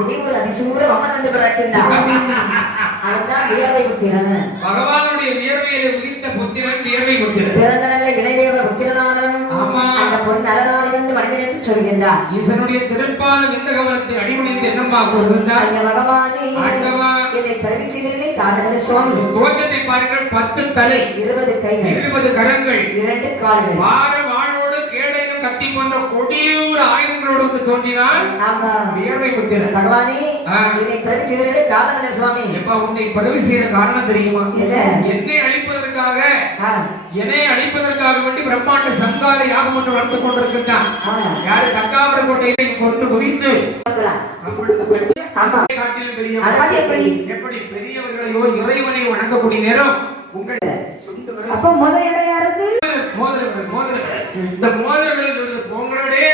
அதே ஒரு அதிசூர வம்மனந்து பிறக்கின்றார். அதுதான் வியர்வை புத்திரன். பகவானுடைய வியர்வையிலே உதித்த புத்திரன் வியர்வை புத்திரன். பிறந்த நல்ல இணைவேற புத்திரனானவன் அந்த பொன் நலனாடி வந்து மனிதன் என்று சொல்கின்றார். ஈசனுடைய திருப்பாத விந்த கவலத்தை அடிமுடிந்து என்னம்மா கூறுகின்றார்? ஐயா பகவானே, என்னை பிறவி செய்ததிலே காரணமே சுவாமி. தோற்றத்தை பாருங்கள், 10 தலை, 20 கைகள், 20 கரங்கள், 2 கால்கள், வார வாழோடு கேடையும் கத்தி போன்ற கொடியூர் ஆயுதங்களோடு வந்து தோன்றினார். ஆமா, வியர்வை புத்திரன். பகவானே, என்னை பிறவி செய்ததிலே காரணமே சுவாமி. எப்ப உன்னை பிறவி செய்த காரணம் தெரியுமா? என்ன? என்னை அழிப்பதற்காக வேண்டி பிரம்மாண்ட சங்கார யாகம் ஒன்று நடந்து கொண்டிருக்கின்றான். யாரு? தஞ்சாவூர் கோட்டையில கொண்டு குவிந்து காட்டிலும் எப்படி பெரியவர்களையோ இறைவனை வணங்கக்கூடிய நேரம் உங்கள் அப்ப முதல் இடம் யாருக்கு? மோதிரங்கள். இந்த மோதிரங்கள் உங்களுடைய